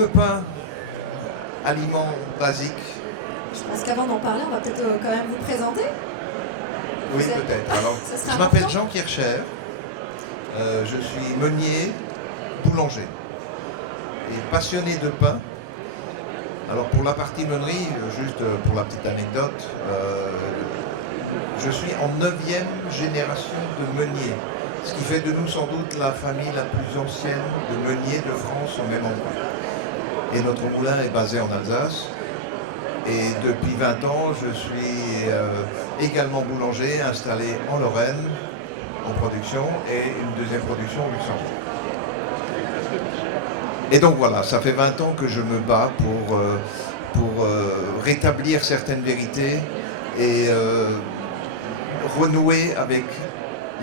le pain, aliment basique. Je pense qu'avant d'en parler, on va peut-être quand même vous présenter. Oui, peut-être. Alors, je m'appelle Jean Kircher. Je suis meunier, boulanger et passionné de pain. Alors pour la partie meunerie, juste pour la petite anecdote, je suis en 9e génération de meunier, ce qui fait de nous sans doute la famille la plus ancienne de meuniers de France au même endroit. Et notre moulin est basé en Alsace. Et depuis 20 ans, je suis également boulanger installé en Lorraine, en production, et une deuxième production au Luxembourg. Et donc voilà, ça fait 20 ans que je me bats pour rétablir certaines vérités et renouer avec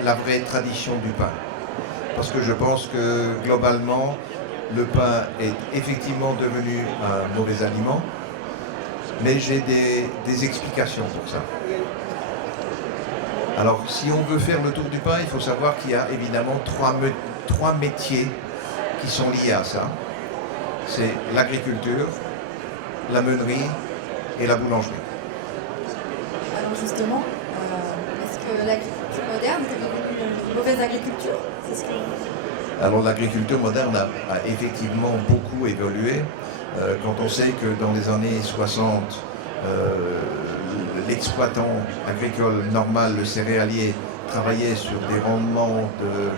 la vraie tradition du pain. Parce que je pense que globalement, le pain est effectivement devenu un mauvais aliment, mais j'ai des explications pour ça. Alors, si on veut faire le tour du pain, il faut savoir qu'il y a évidemment trois métiers qui sont liés à ça. C'est l'agriculture, la meunerie et la boulangerie. Alors justement, est-ce que l'agriculture moderne est devenue une mauvaise agriculture? Alors l'agriculture moderne a effectivement beaucoup évolué. Quand on sait que dans les années 60, l'exploitant agricole normal, le céréalier, travaillait sur des rendements de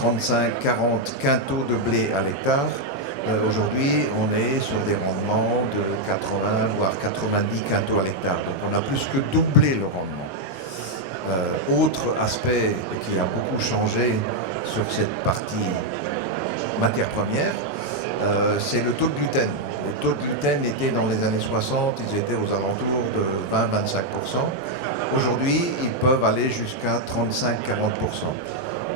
35-40 quintaux de blé à l'hectare. Aujourd'hui, on est sur des rendements de 80 voire 90 quintaux à l'hectare. Donc on a plus que doublé le rendement. Autre aspect qui a beaucoup changé sur cette partie matière première, c'est le taux de gluten. Le taux de gluten était dans les années 60, ils étaient aux alentours de 20-25%. Aujourd'hui, ils peuvent aller jusqu'à 35-40%.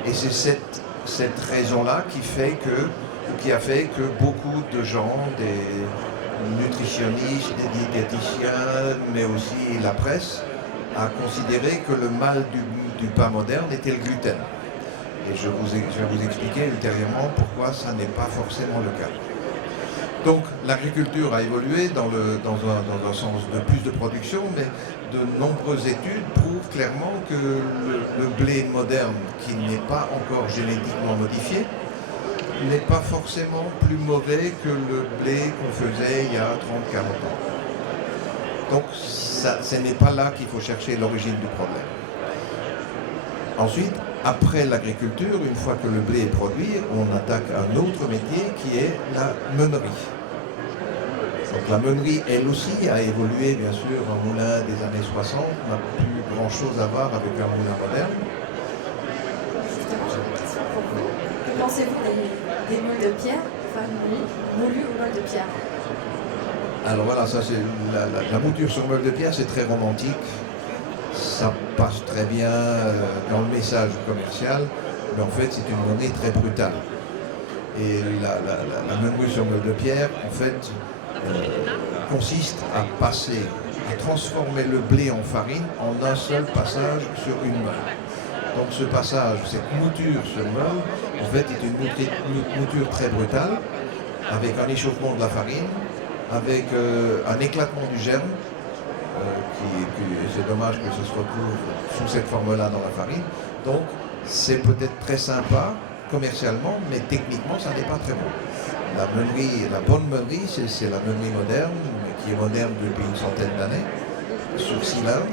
Et c'est cette raison-là qui a fait que beaucoup de gens, des nutritionnistes, des diététiciens, mais aussi la presse, a considéré que le mal du pain moderne était le gluten. Et je vais vous expliquer ultérieurement pourquoi ça n'est pas forcément le cas. Donc l'agriculture a évolué dans un sens de plus de production, mais de nombreuses études prouvent clairement que le blé moderne, qui n'est pas encore génétiquement modifié, n'est pas forcément plus mauvais que le blé qu'on faisait il y a 30-40 ans. Donc ce n'est pas là qu'il faut chercher l'origine du problème. Ensuite, après l'agriculture, une fois que le blé est produit, on attaque un autre métier qui est la meunerie. Donc la meunerie, elle aussi, a évolué, bien sûr, un moulin des années 60 n'a plus grand-chose à voir avec un moulin moderne. Justement, j'ai une question pour vous. Que pensez-vous des moules de pierre, enfin moulus au moule de pierre? Alors voilà, ça c'est la mouture sur meule de pierre, c'est très romantique. Ça passe très bien dans le message commercial, mais en fait c'est une meunerie très brutale. Et la meunerie sur meule de pierre, en fait, consiste à transformer le blé en farine en un seul passage sur une meule. Donc ce passage, cette mouture sur meule, en fait est une mouture très brutale, avec un échauffement de la farine, avec un éclatement du germe, c'est dommage que ce se retrouve sous cette forme-là dans la farine. Donc c'est peut-être très sympa commercialement, mais techniquement ça n'est pas très bon. La bonne meunerie, c'est la meunerie moderne, qui est moderne depuis une centaine d'années, sur cylindre.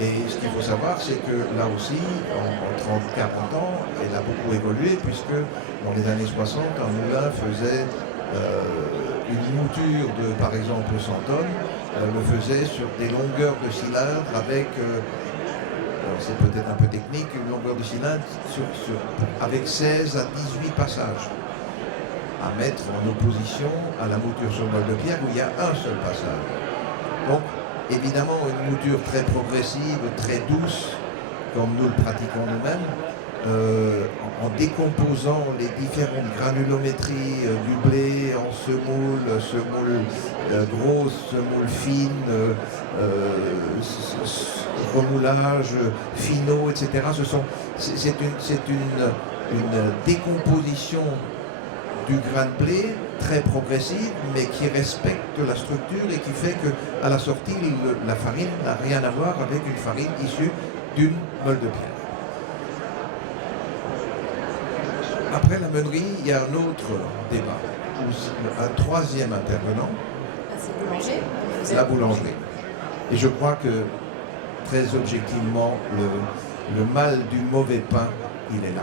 Et ce qu'il faut savoir, c'est que là aussi, en 30-40 ans, elle a beaucoup évolué, puisque dans les années 60, un moulin faisait une mouture de, par exemple, 100 tonnes, le faisait sur des longueurs de cylindre avec, c'est peut-être un peu technique, une longueur de cylindre avec 16 à 18 passages, à mettre en opposition à la mouture sur meule de pierre où il y a un seul passage. Donc, évidemment, une mouture très progressive, très douce, comme nous le pratiquons nous-mêmes, en décomposant les différentes granulométries du blé en semoule grosse, semoule fine, remoulage finaux, etc. C'est une décomposition du grain de blé très progressive, mais qui respecte la structure et qui fait qu'à la sortie, la farine n'a rien à voir avec une farine issue d'une meule de pierre. Après la meunerie, il y a un autre débat, un troisième intervenant, C'est boulanger. la boulangerie. Et je crois que, très objectivement, le mal du mauvais pain, il est là.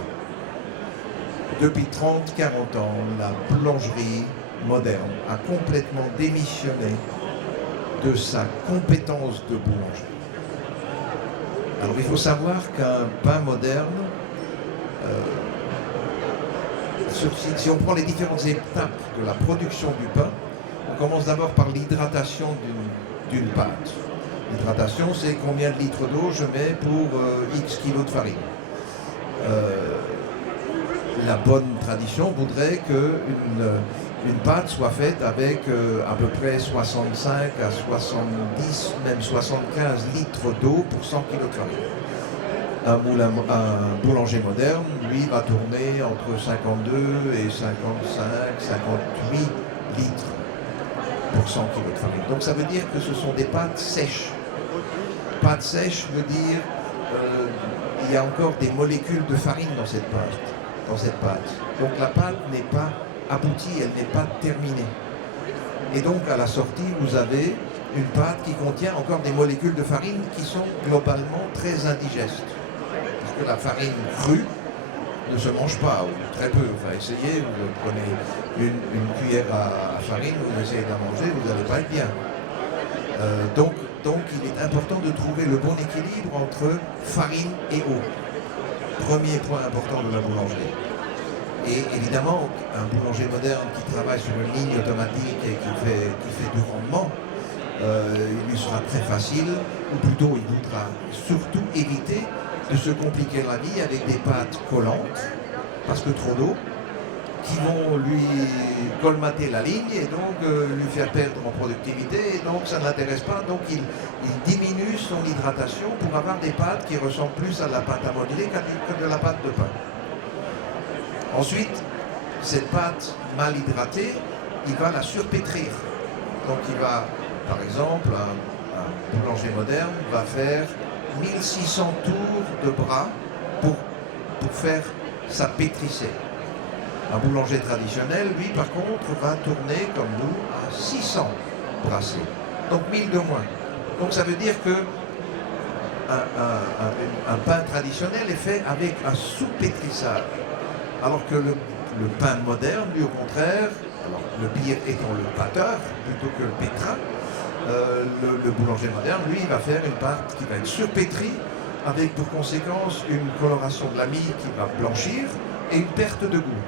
Depuis 30-40 ans, la boulangerie moderne a complètement démissionné de sa compétence de boulanger. Alors il faut savoir qu'un pain moderne, si on prend les différentes étapes de la production du pain, on commence d'abord par l'hydratation d'une pâte. L'hydratation, c'est combien de litres d'eau je mets pour X kilos de farine. La bonne tradition voudrait qu'une pâte soit faite avec à peu près 65 à 70, même 75 litres d'eau pour 100 kg de farine. Un boulanger moderne, lui, va tourner entre 52 et 55, 58 litres pour 100 kg de farine. Donc ça veut dire que ce sont des pâtes sèches. Pâte sèche veut dire il y a encore des molécules de farine dans cette pâte. Donc la pâte n'est pas aboutie, elle n'est pas terminée. Et donc à la sortie, vous avez une pâte qui contient encore des molécules de farine qui sont globalement très indigestes. Parce que la farine crue ne se mange pas, ou très peu. Enfin, essayez, vous prenez une cuillère à farine, vous essayez de la manger, vous n'allez pas être bien. Donc il est important de trouver le bon équilibre entre farine et eau. Premier point important de la boulangerie. Et évidemment, un boulanger moderne qui travaille sur une ligne automatique et qui fait du rendement, il lui sera très facile, ou plutôt il voudra surtout éviter de se compliquer la vie avec des pâtes collantes, parce que trop d'eau, qui vont lui colmater la ligne et donc lui faire perdre en productivité, et donc ça ne l'intéresse pas, donc il diminue son hydratation pour avoir des pâtes qui ressemblent plus à la pâte à modeler que de la pâte de pain. Ensuite, cette pâte mal hydratée, il va la surpétrir. Donc il va, par exemple, un boulanger moderne va faire 1600 tours de bras pour faire sa pétrissée. Un boulanger traditionnel, lui, par contre, va tourner, comme nous, à 600 brassées. Donc 1000 de moins. Donc ça veut dire que un pain traditionnel est fait avec un sous-pétrissage. Alors que le pain moderne, lui, au contraire, alors le pire étant le pâteur plutôt que le pétrin, le boulanger moderne, lui, il va faire une pâte qui va être surpétrie, avec pour conséquence une coloration de la mie qui va blanchir et une perte de goût.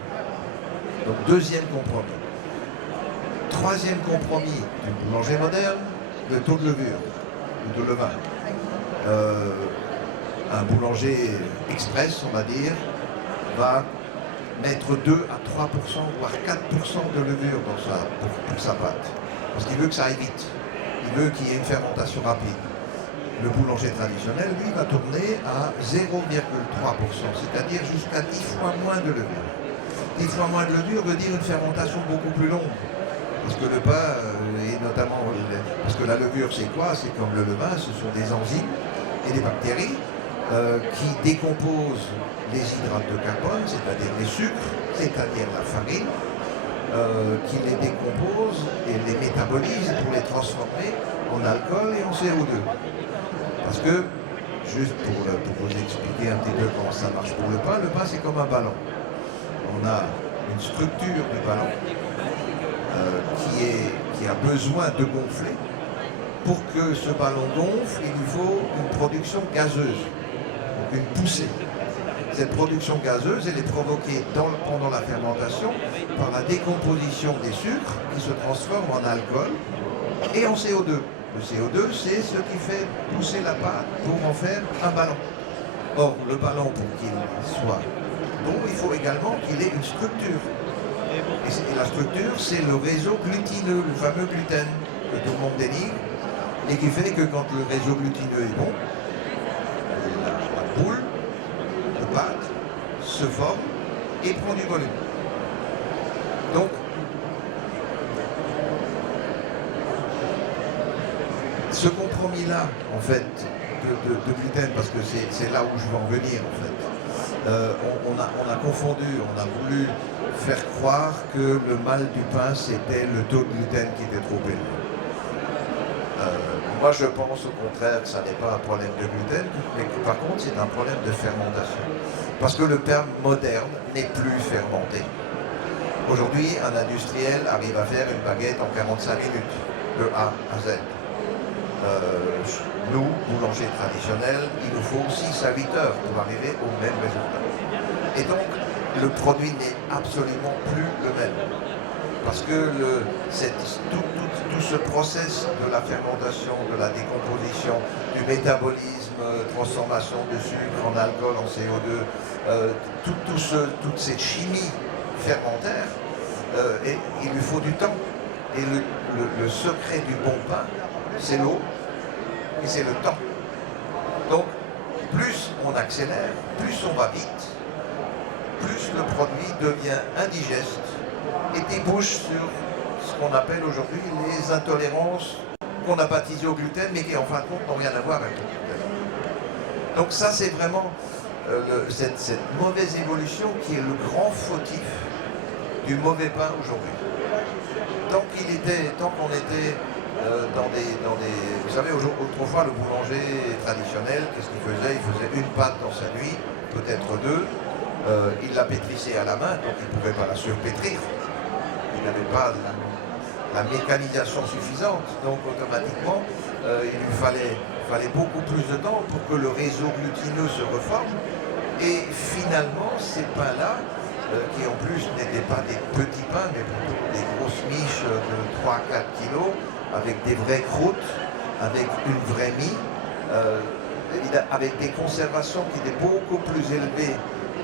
Donc deuxième compromis. Troisième compromis du boulanger moderne, le taux de levure, ou de levain. Un boulanger express, on va dire, va mettre 2 à 3%, voire 4% de levure pour sa pâte. Parce qu'il veut que ça aille vite. Il veut qu'il y ait une fermentation rapide. Le boulanger traditionnel, lui, va tourner à 0,3%, c'est-à-dire jusqu'à 10 fois moins de levure. 10 fois moins de levure veut dire une fermentation beaucoup plus longue. Parce que le pain, et notamment, parce que la levure, c'est quoi? C'est comme le levain, ce sont des enzymes et des bactéries qui décomposent les hydrates de carbone, c'est-à-dire les sucres, c'est-à-dire la farine, qui les décompose et les métabolise pour les transformer en alcool et en CO2. Parce que, juste pour vous expliquer un petit peu comment ça marche pour le pain c'est comme un ballon. On a une structure du ballon qui a besoin de gonfler. Pour que ce ballon gonfle, il lui faut une production gazeuse, donc une poussée. Cette production gazeuse, elle est provoquée pendant la fermentation par la décomposition des sucres qui se transforment en alcool et en CO2. Le CO2, c'est ce qui fait pousser la pâte pour en faire un ballon. Or, le ballon, pour qu'il soit bon, il faut également qu'il ait une structure. Et la structure, c'est le réseau glutineux, le fameux gluten que tout le monde dénigre, et qui fait que quand le réseau glutineux est bon, la boule de pâte se forme et prend du volume. ce compromis-là, en fait, de gluten, parce que c'est là où je veux en venir, en fait. On a confondu, on a voulu faire croire que le mal du pain, c'était le taux de gluten qui était trop élevé. Moi, je pense au contraire que ça n'est pas un problème de gluten, mais que par contre, c'est un problème de fermentation. Parce que le pain moderne n'est plus fermenté. Aujourd'hui, un industriel arrive à faire une baguette en 45 minutes, de A à Z. Nous, boulangers traditionnels, il nous faut 6 à 8 heures pour arriver au même résultat. Et donc, le produit n'est absolument plus le même. Parce que tout ce process de la fermentation, de la décomposition, du métabolisme, transformation de sucre en alcool, en CO2, toute cette chimie fermentaire, il lui faut du temps. Et le secret du bon pain, c'est l'eau et c'est le temps. Donc, plus on accélère, plus on va vite, plus le produit devient indigeste et débouche sur ce qu'on appelle aujourd'hui les intolérances qu'on a baptisées au gluten, mais qui en fin de compte n'ont rien à voir avec le gluten. Donc ça, c'est vraiment cette mauvaise évolution qui est le grand fautif du mauvais pain aujourd'hui. Tant qu'on était dans des... Vous savez, autrefois, le boulanger traditionnel, qu'est-ce qu'il faisait? Il faisait une pâte dans sa nuit, peut-être deux. Il la pétrissait à la main, donc il ne pouvait pas la surpétrir. Il n'avait pas la mécanisation suffisante. Donc automatiquement, il lui fallait beaucoup plus de temps pour que le réseau glutineux se reforme. Et finalement, ces pains-là, qui en plus n'étaient pas des petits pains, mais plutôt des grosses miches de 3-4 kilos, avec des vraies croûtes, avec une vraie mie, avec des conservations qui étaient beaucoup plus élevées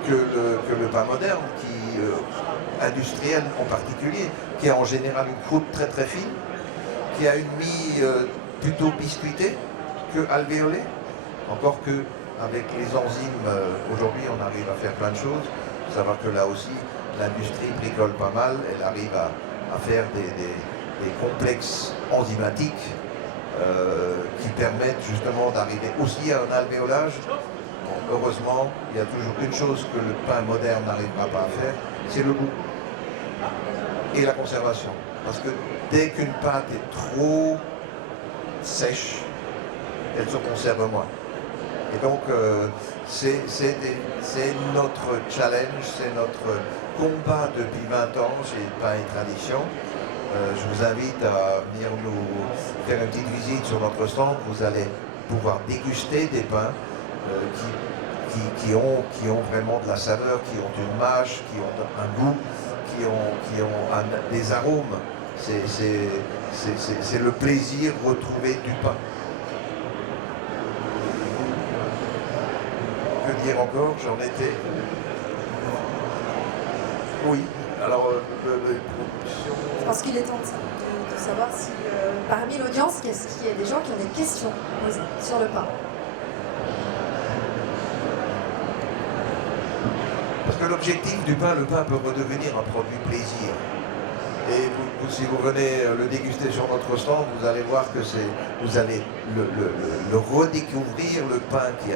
que le pain moderne, industriel en particulier, qui a en général une croûte très très fine, qui a une mie plutôt biscuitée que alvéolée, encore que avec les enzymes, aujourd'hui on arrive à faire plein de choses. Il faut savoir que là aussi, l'industrie bricole pas mal, elle arrive à faire des complexes enzymatiques qui permettent justement d'arriver aussi à un alvéolage. Bon, heureusement, il y a toujours une chose que le pain moderne n'arrivera pas à faire, c'est le goût et la conservation. Parce que dès qu'une pâte est trop sèche, elle se conserve moins. Et donc, c'est notre challenge, c'est notre combat depuis 20 ans chez Pain et Tradition. Je vous invite à venir nous faire une petite visite sur notre stand. Vous allez pouvoir déguster des pains qui ont vraiment de la saveur, qui ont une mâche, qui ont un goût, qui ont des arômes. C'est le plaisir retrouvé du pain. Que dire encore? J'en étais. Oui. Alors, je pense qu'il est temps de savoir si parmi l'audience, qu'est-ce qu'il y a des gens qui ont des questions posées sur le pain. Parce que l'objectif du pain, le pain peut redevenir un produit plaisir. Et si vous venez le déguster sur notre stand, vous allez voir que vous allez le redécouvrir, le pain qui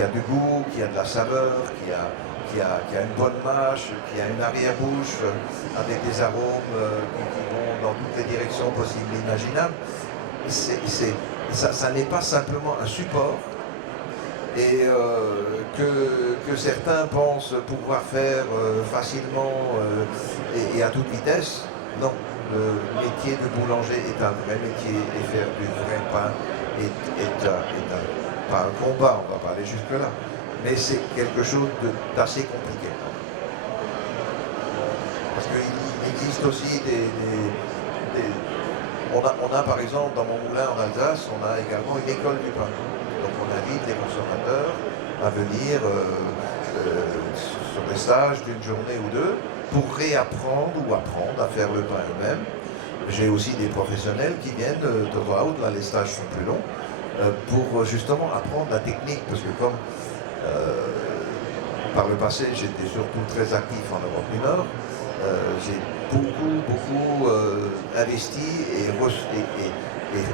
a du goût, qui a de la saveur, qui a une bonne mâche, qui a une arrière-bouche avec des arômes qui vont dans toutes les directions possibles et imaginables. Ça n'est pas simplement un support et que certains pensent pouvoir faire facilement et à toute vitesse. Non, le métier de boulanger est un vrai métier et faire du vrai pain est pas un combat, on va pas aller jusque-là. Mais c'est quelque chose d'assez compliqué. Parce qu'il existe aussi on a par exemple dans mon moulin en Alsace, on a également une école du pain. Donc on invite les consommateurs à venir sur des stages d'une journée ou deux pour réapprendre ou apprendre à faire le pain eux-mêmes. J'ai aussi des professionnels qui viennent de Wout, là les stages sont plus longs, pour justement apprendre la technique, parce que comme par le passé, j'étais surtout très actif en Europe du Nord. J'ai beaucoup investi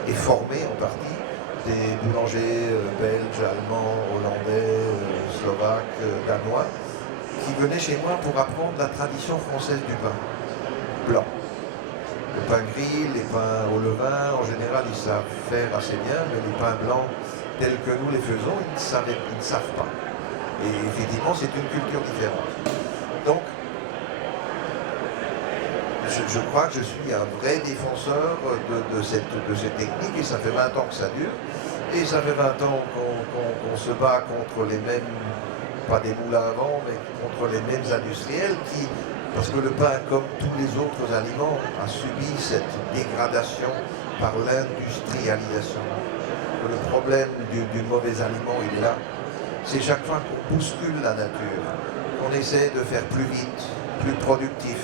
et formé en partie des boulangers belges, allemands, hollandais, slovaques, danois, qui venaient chez moi pour apprendre la tradition française du pain blanc. Le pain gris, les pains au levain, en général, ils savent faire assez bien, mais les pains blancs tels que nous les faisons, ils ne savent pas. Et effectivement, c'est une culture différente. Donc, je crois que je suis un vrai défenseur de cette technique, et ça fait 20 ans que ça dure. Et ça fait 20 ans qu'on se bat contre les mêmes, pas des moulins à vent, mais contre les mêmes industriels qui, parce que le pain, comme tous les autres aliments, a subi cette dégradation par l'industrialisation. Le problème du mauvais aliment, il est là. C'est chaque fois qu'on bouscule la nature, qu'on essaie de faire plus vite, plus productif,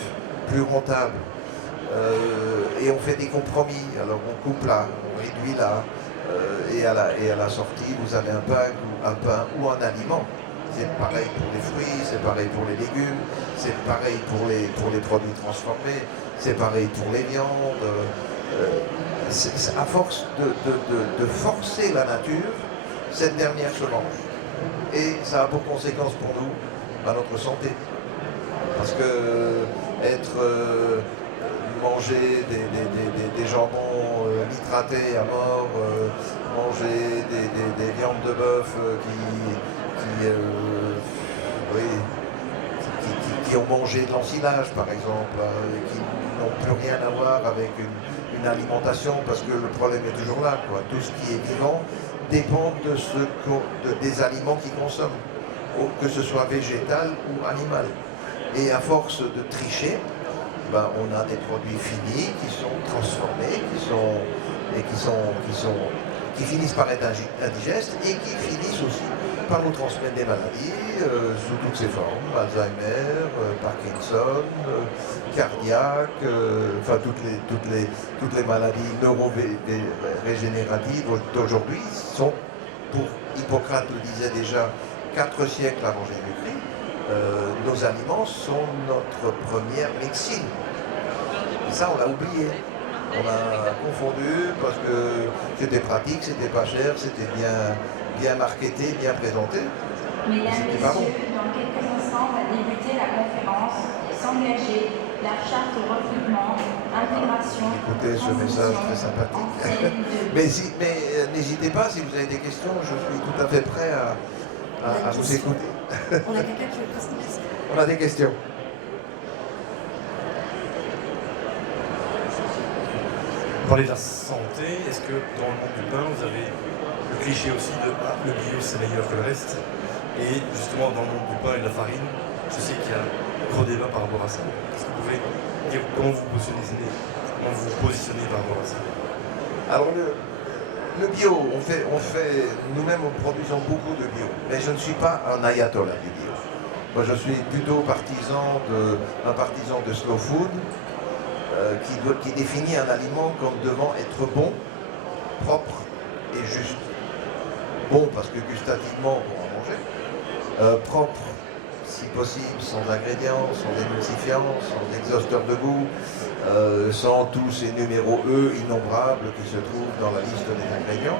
plus rentable, et on fait des compromis. Alors on coupe là, on réduit là, et à la sortie, vous avez un pain ou un aliment. C'est pareil pour les fruits, c'est pareil pour les légumes, c'est pareil pour les produits transformés, c'est pareil pour les viandes. À force de forcer la nature, cette dernière se mange. Et ça a pour conséquence pour nous notre santé. Parce que manger des jambons nitratés à mort, manger des viandes de bœuf qui ont mangé de l'ensilage par exemple, qui n'ont plus rien à voir avec une alimentation, parce que le problème est toujours là, quoi. Tout ce qui est vivant dépend des aliments qu'ils consomment, que ce soit végétal ou animal. Et à force de tricher, on a des produits finis qui sont transformés, qui finissent par être indigestes et qui finissent aussi par nous transmettre des maladies sous toutes ses formes, Alzheimer, Parkinson, cardiaque, enfin toutes les maladies neurovégénératives d'aujourd'hui sont, pour Hippocrate le disait déjà 4 siècles avant Jésus-Christ, nos aliments sont notre première médecine. Et ça, on l'a oublié. On a confondu parce que c'était pratique, c'était pas cher, c'était bien marketé, bien présenté. Mesdames, Messieurs, dans quelques instants va débuter la conférence S'engager, la charte au recrutement, intégration. Écoutez ce message très sympathique. mais n'hésitez pas, si vous avez des questions, je suis tout à fait prêt à vous écouter. On a quelqu'un qui veut poser une question. On a des questions. Vous parlez de la santé, est-ce que dans le monde du pain, vous avez le cliché aussi de le bio c'est meilleur que le reste? Et justement, dans le monde du pain et de la farine, je sais qu'il y a un gros débat par rapport à ça. Est-ce que vous pouvez dire comment vous positionnez par rapport à ça? Alors le bio, nous-mêmes nous produisons beaucoup de bio, mais je ne suis pas un ayatollah du bio. Moi je suis plutôt partisan de slow food, qui définit un aliment comme devant être bon, propre et juste. Bon parce que gustativement on va manger, propre si possible, sans ingrédients, sans émulsifiants, sans exhausteur de goût, sans tous ces numéros E innombrables qui se trouvent dans la liste des ingrédients,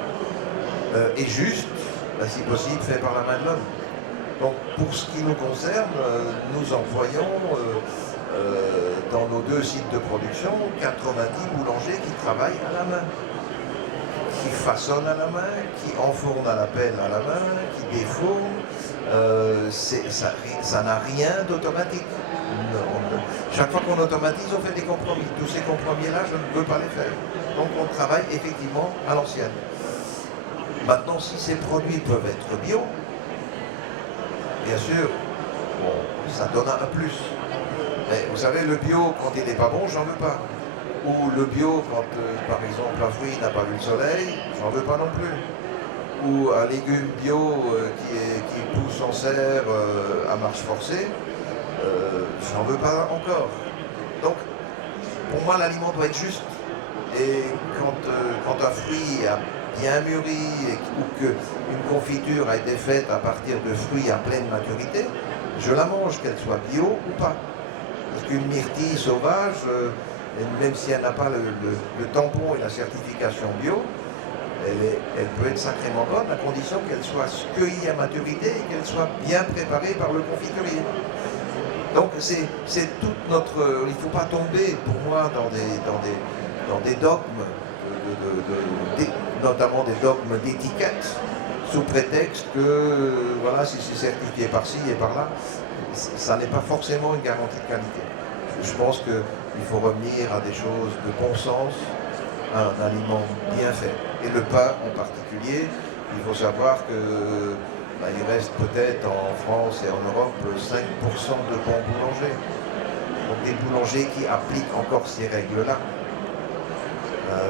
et juste, si possible, fait par la main de l'homme. Donc pour ce qui nous concerne, nous employons dans nos 2 sites de production 90 boulangers qui travaillent à la main, qui façonnent à la main, qui enfournent à la pelle à la main, qui défournent. Ça n'a rien d'automatique. Chaque fois qu'on automatise, on fait des compromis. Tous ces compromis-là, je ne veux pas les faire. Donc on travaille effectivement à l'ancienne. Maintenant, si ces produits peuvent être bio, bien sûr, ça donne un plus. Mais vous savez, le bio, quand il n'est pas bon, j'en veux pas. Ou le bio, quand par exemple un fruit n'a pas vu le soleil, j'en veux pas non plus. Ou un légume bio qui pousse en serre à marche forcée, j'en veux pas encore. Donc, pour moi, l'aliment doit être juste. Et quand un fruit a bien mûri ou qu'une confiture a été faite à partir de fruits à pleine maturité, je la mange, qu'elle soit bio ou pas. Parce qu'une myrtille sauvage, Et même si elle n'a pas le tampon et la certification bio, elle peut être sacrément bonne à condition qu'elle soit cueillie à maturité et qu'elle soit bien préparée par le confiturier. Donc c'est toute notre... Il ne faut pas tomber pour moi dans des dogmes, notamment des dogmes d'étiquette, sous prétexte que voilà, si c'est certifié par-ci et par-là, ça n'est pas forcément une garantie de qualité. Je pense qu'il faut revenir à des choses de bon sens, à un aliment bien fait. Et le pain en particulier, il faut savoir que il reste peut-être en France et en Europe 5% de bons boulangers. Donc des boulangers qui appliquent encore ces règles-là.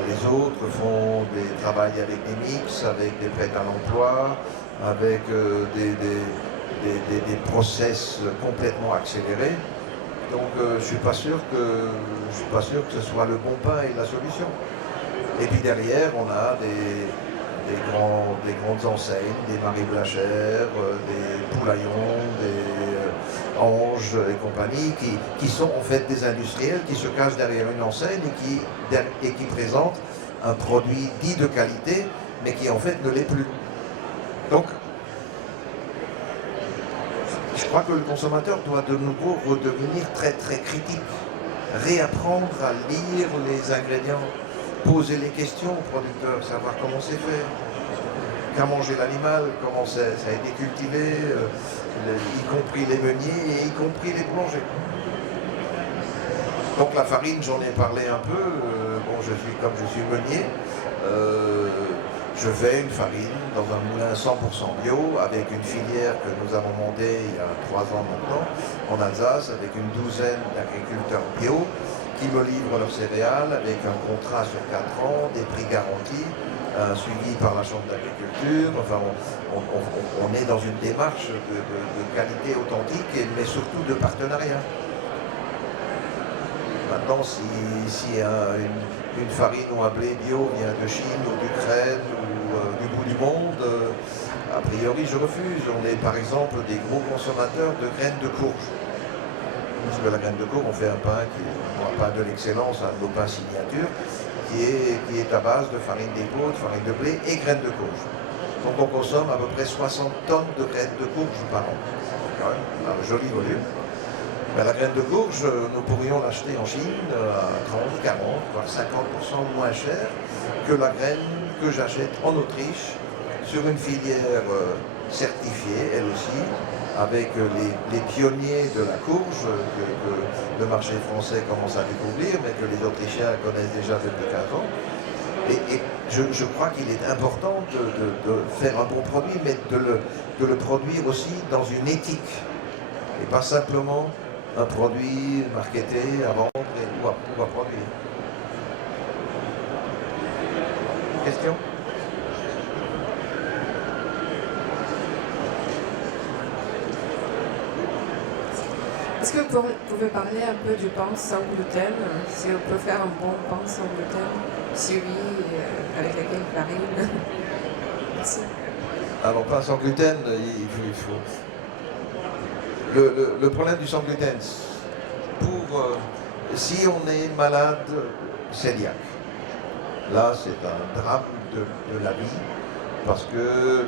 Les autres travaillent avec des mix, avec des prêts à l'emploi, avec des process complètement accélérés. Donc je ne suis pas sûr que ce soit le bon pain et la solution. Et puis derrière, on a des grandes enseignes, des Marie Blachère, des Poulaillons, des Anges et compagnie, qui sont en fait des industriels qui se cachent derrière une enseigne et qui présentent un produit dit de qualité, mais qui en fait ne l'est plus. Donc, je crois que le consommateur doit de nouveau redevenir très très critique, réapprendre à lire les ingrédients, poser les questions aux producteurs, savoir comment c'est fait, qu'a mangé l'animal, comment ça a été cultivé, y compris les meuniers et y compris les boulangers. Donc la farine, j'en ai parlé un peu, comme je suis meunier, je fais une farine dans un moulin 100% bio avec une filière que nous avons montée il y a 3 ans maintenant en Alsace avec une douzaine d'agriculteurs bio qui me livrent leurs céréales avec un contrat sur 4 ans, des prix garantis, suivi par la Chambre d'agriculture. Enfin, on est dans une démarche de qualité authentique, mais surtout de partenariat. Maintenant, si une farine ou un blé bio vient de Chine ou d'Ukraine ou du bout du monde, a priori je refuse. On est par exemple des gros consommateurs de graines de courge. Parce que la graine de courge, on fait un pain de l'excellence, un de nos pains signature, qui est à base de farine d'épaule, de farine de blé et graines de courge. Donc on consomme à peu près 60 tonnes de graines de courge par an. C'est quand même un joli volume. Mais la graine de courge, nous pourrions l'acheter en Chine à 30, 40, voire 50% moins cher que la graine que j'achète en Autriche sur une filière certifiée, elle aussi, avec les pionniers de la courge que le marché français commence à découvrir, mais que les Autrichiens connaissent déjà depuis 15 ans. Et je crois qu'il est important de faire un bon produit, mais de le produire aussi dans une éthique, et pas simplement un produit marketé à vendre ou à produire. Question ? Est-ce que vous pouvez parler un peu du pain sans gluten? Si on peut faire un bon pain sans gluten? Si oui, avec laquelle farine? Merci. Alors, pain sans gluten, il faut... Le problème du sans gluten, si on est malade cœliaque, là c'est un drame de la vie, parce que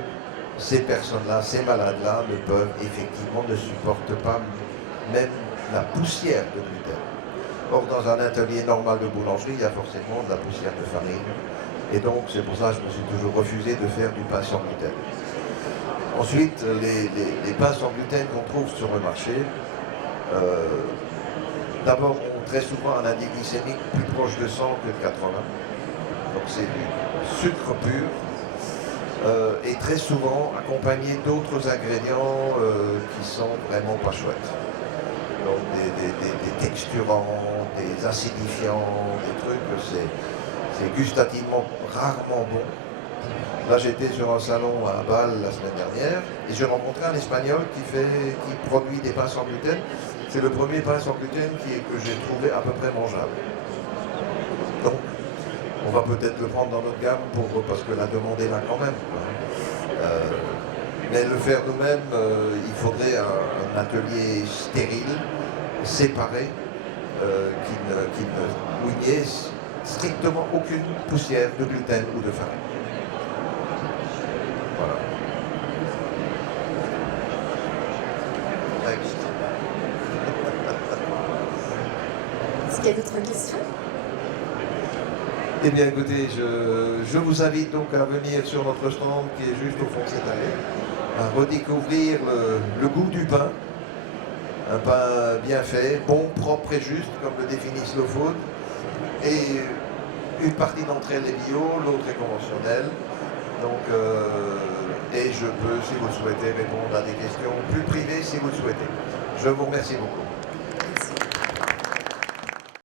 ces personnes-là, ces malades-là ne supportent pas même la poussière de gluten. Or, dans un atelier normal de boulangerie, il y a forcément de la poussière de farine, et donc c'est pour ça que je me suis toujours refusé de faire du pain sans gluten. Ensuite, les pains sans gluten qu'on trouve sur le marché, d'abord ont très souvent un indice glycémique plus proche de 100 que de 80. Donc c'est du sucre pur et très souvent accompagné d'autres ingrédients qui sont vraiment pas chouettes. Donc des texturants, des acidifiants, des trucs, c'est gustativement rarement bon. Là, j'étais sur un salon à Bâle la semaine dernière et j'ai rencontré un Espagnol qui produit des pains sans gluten. C'est le premier pain sans gluten que j'ai trouvé à peu près mangeable. Donc, on va peut-être le prendre dans notre gamme parce que la demande est là quand même. Mais le faire nous-mêmes, il faudrait un atelier stérile, séparé, qui ne où il n'y ait strictement aucune poussière de gluten ou de farine. Voilà. Est-ce qu'il y a d'autres questions? Eh bien écoutez, je vous invite donc à venir sur notre stand qui est juste au fond de cette allée, à redécouvrir le goût du pain. Un pain bien fait, bon, propre et juste, comme le définit Slow Food. Et une partie d'entre elles est bio, l'autre est conventionnelle. Donc, et je peux, si vous le souhaitez, répondre à des questions plus privées si vous le souhaitez. Je vous remercie beaucoup.